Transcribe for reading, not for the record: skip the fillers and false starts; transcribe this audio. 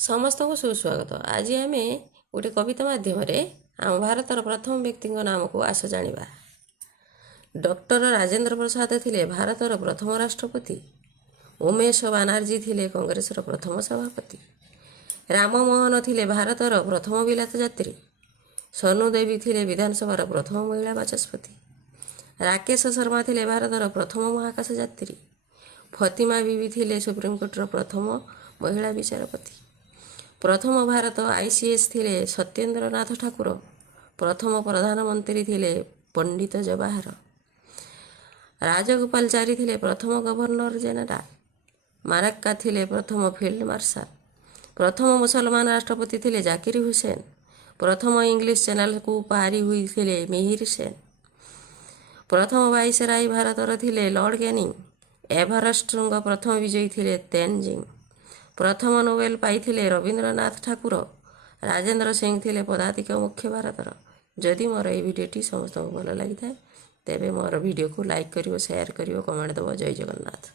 समस्त को सुस्वागत। आज आम गोटे कविता मध्यम आम भारतर प्रथम व्यक्ति नाम को आस जाना। डॉक्टर राजेंद्र प्रसाद थे भारतर प्रथम राष्ट्रपति। उमेश बानार्जी थे कांग्रेस प्रथम सभापति। राममोहन थे भारतर प्रथम बिलात यात्री। सोनू देवी थे विधानसभा प्रथम महिला बाचस्पति। राकेश शर्मा थे भारतर प्रथम महाकाश यात्री। फतिमा बीबी थे सुप्रीमकोर्टर प्रथम महिला विचारपति। प्रथम भारत आईसीएस थिले सत्येंद्रनाथ ठाकुर। प्रथम प्रधानमंत्री थिले पंडित जवाहर। राजगोपालचारी थिले प्रथम गवर्नर जनरल। मारक्का थिले प्रथम फील्ड मार्शल। प्रथम मुसलमान राष्ट्रपति थिले जाकिर हुसैन। प्रथम इंग्लिश चैनल को पारी हुई थिले मिहिर सेन। प्रथम वाइसराय भारतर थिले लॉर्ड कैनिंग। एवरेस्ट शृंग प्रथम विजयी थिले तेनजिंग। प्रथम नोबेल पाइथिले रवींद्रनाथ ठाकुर। राजेंद्र सिंह थिले पदातिक मुख्य भारतर। जदि मोर ये भिडियोटी समस्त भल लगी था तेबे मोर भिडियो को लाइक करियो, शेयर करियो, कमेंट दबो। जय जगन्नाथ।